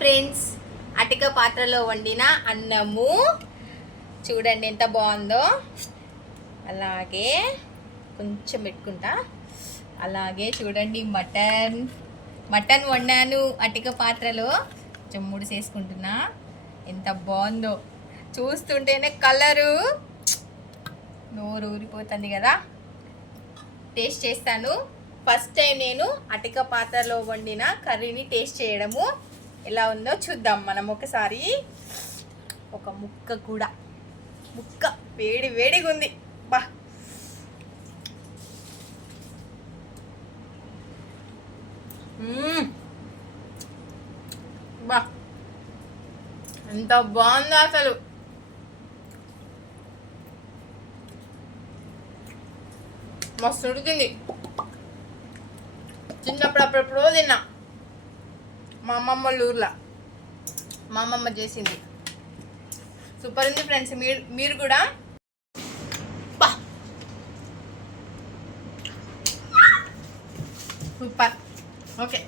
Friends, అటిక పాత్రలో వండిన అన్నము చూడండి ఎంత బాగుందో. అలాగే కొంచెం పెట్టుకుంటా. అలాగే చూడండి మటన్ వండాను అటిక పాత్రలో. కొంచెం ముడిసేసుకుంటున్నా. ఎంత బాగుందో చూస్తుంటేనే కలరు నోరు ఊరిపోతుంది కదా. టేస్ట్ చేస్తాను. ఫస్ట్ టైం నేను అటిక పాత్రలో వండిన కర్రీని టేస్ట్ చేయడము. ఎలా ఉందో చూద్దాం మనం ఒకసారి. ఒక ముక్క కూడా, ముక్క వేడిగా ఉంది. బా బా ఎంత బాగుందో అసలు. మస్తు ఉడికింది. చిన్నప్పుడు అప్పుడెప్పుడో తిన్నా మా అమ్మమ్మ వాళ్ళ ఊర్లో. మా అమ్మమ్మ చేసింది. సూపర్ ఉంది ఫ్రెండ్స్. మీరు కూడా సూపర్. ఓకే.